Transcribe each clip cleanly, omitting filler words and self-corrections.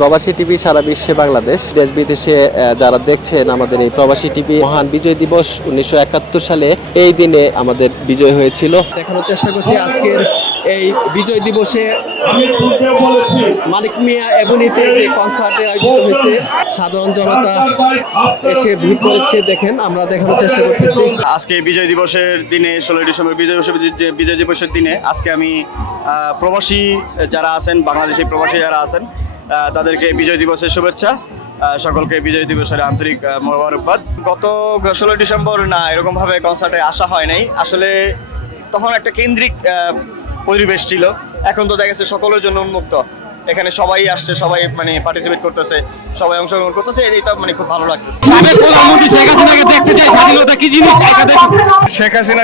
প্রবাসী টিভি সারা বিশ্বে বাংলাদেশ দেশ বিদেশে যারা দেখছেন আমাদের এই প্রবাসী টিভি মহান বিজয় দিবস 1971 সালে এই দিনে আমাদের বিজয় হয়েছিল। দেখানোর চেষ্টা করছি আজকের এই বিজয় দিবসে মানিক মিয়া এভিনিউতে যে কনসার্টের আয়োজিত হয়েছে, সাধারণ জনতা এসে ভিড় করেছে। দেখেন, আমরা দেখানোর চেষ্টা করতেছি। আজকে বিজয় দিবসের দিনে 16 ডিসেম্বর বিজয় দিবসের দিনে আজকে আমি প্রবাসী যারা আছেন, বাংলাদেশি প্রবাসী যারা আছেন, তাদেরকে বিজয় দিবসের শুভেচ্ছা। সকলকে বিজয় দিবসের আন্তরিক মোবারকবাদ। গত 16 ডিসেম্বর না এরকমভাবে কনসার্টে আসা হয় নাই। আসলে তখন একটা কেন্দ্রিক পরিবেশ ছিল। এখন তো দেখা গেছে সকলের জন্য উন্মুক্ত। এখানে সবাই আসছে, সবাই মানে পার্টিসিপেট করতেছে, সবাই অংশগ্রহণ করতেছে। এটা মানে খুব ভালো লাগতেছে। শেখ হাসিনা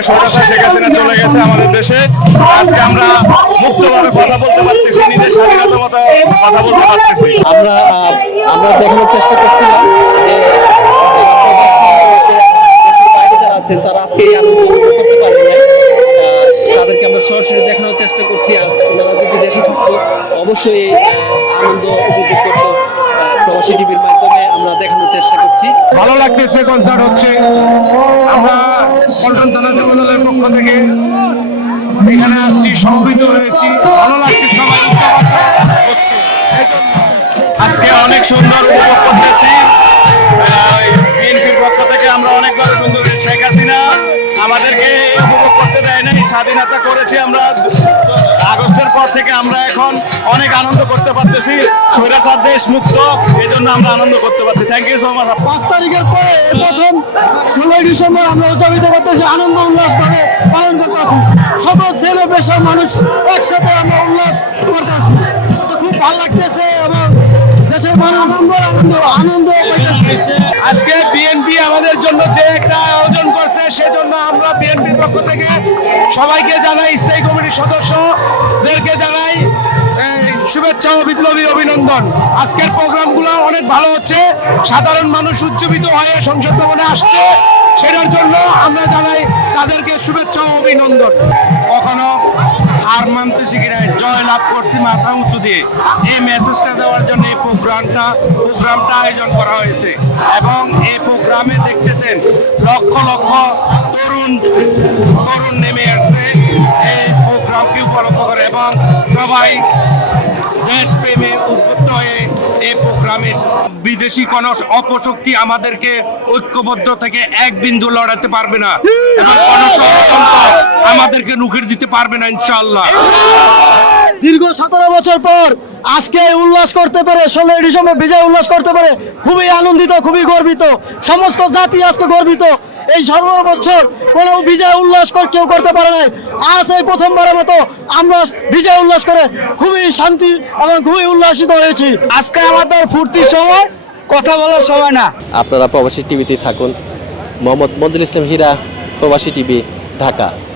শেখ হাসিনা চলে গেছে আমাদের দেশে। আজকে আমরা মুক্তভাবে কথা বলতে পারতেছি, নিজের স্বাধীনতা মতো কথা বলতে পারতেছি। আমরা দেখানোর চেষ্টা করছিলাম যে প্রবাসী দেশের বাইরে যারা আছেন তারা আজকে এই আনন্দ উপভোগ করতে পারেন নাই। তাদেরকে আমরা সরাসরি দেখানোর চেষ্টা করছি। আজ ওনারা যদি দেশে থাকতো অবশ্যই আনন্দ উপভোগ করতো। প্রবাসী টিভির মাধ্যমে আমরা দেখানোর চেষ্টা করছি। ভালো লাগতেছে, কনসার্ট হচ্ছে। আমরা পল্টন থানা যুবদলের পক্ষ থেকে এখানে আসছি, সমবেত হয়েছি। ভালো লাগছে, সবাই উদযাপন হচ্ছে। আজকে অনেক সুন্দর উপভোগ করতেছি। বিএনপির পক্ষ থেকে আমরা অনেকভাবে সুন্দর, শেখ হাসিনা আমাদেরকে উপভোগ করতে দেয় নাই, স্বাধীনতা করেছি আমরা। আগস্টের পর থেকে আমরা এখন অনেক আনন্দ করতে পারতেছি। স্বৈরাচার দেশ মুক্ত, এই জন্য আমরা আনন্দ করতে পারছি। Thank you so much. 5 তারিখের পরে প্রথম 16 ডিসেম্বর আমরা উদযাপিত করতেছি, আনন্দ উল্লাস ভাবে পালন করতেছি। সকল ছেলে পেশার মানুষ একসাথে আমরা উল্লাস করতেছি। তো খুব ভালো লাগতেছে এবং দেশের মানুষ আনন্দ পাইতেছে। আজকে বিএনপি আমাদের জন্য যে একটা আয়োজন করছে, সেজন্য আমরা বিএনপির পক্ষ থেকে সবাইকে জানাই, স্থায়ী কমিটির সদস্যদেরকে জানাই শুভেচ্ছা ও বিপ্লবী অভিনন্দন। আজকের প্রোগ্রামগুলো অনেক ভালো হচ্ছে। সাধারণ মানুষ উজ্জীবিত হয়ে সংসদ ভবনে আসছে, সেটার জন্য আমরা জানাই তাদেরকে শুভেচ্ছা ও অভিনন্দন। কখনো হার মানতে শিখি নাই, জয় লাভ করছি মাথা উঁচু দিয়ে। এই মেসেজটা দেওয়ার জন্য এই প্রোগ্রামটা আয়োজন করা হয়েছে এবং এই প্রোগ্রামে দেখতেছেন লক্ষ লক্ষ তরুণ নেমে আসছে এই প্রোগ্রামকে উপলক্ষ করে এবং সবাই দেশপ্রেমে উদ্বুদ্ধ হয়ে এই প্রোগ্রামে। বিদেশি কোন অপশক্তি আমাদেরকে ঐক্যবদ্ধ থেকে এক বিন্দু লড়াতে পারবে না এবং কোন ষড়যন্ত্র আমাদেরকে নুখের দিতে পারবে না, ইনশাআল্লাহ। দীর্ঘ 17 বছর পর আজকে উল্লাস করতে পেরে, 16 ডিসেম্বর বিজয় উল্লাস করতে পেরে খুবই আনন্দিত, খুবই গর্বিত। সমস্ত জাতি আজকে গর্বিত। এই 17 বছর কোনো বিজয় উল্লাস কেউ করতে পারে নাই। আজ এই প্রথমবারের মতো আমরা বিজয় উল্লাস করে খুবই শান্তি এবং খুবই উল্লাসিত হয়েছি। আজকে আমাদের ফুর্তির সময়, কথা বলার সময় না। আপনারা প্রবাসী টিভিতে থাকুন। মোহাম্মদ মঞ্জুল ইসলাম হীরা, প্রবাসী টিভি, ঢাকা।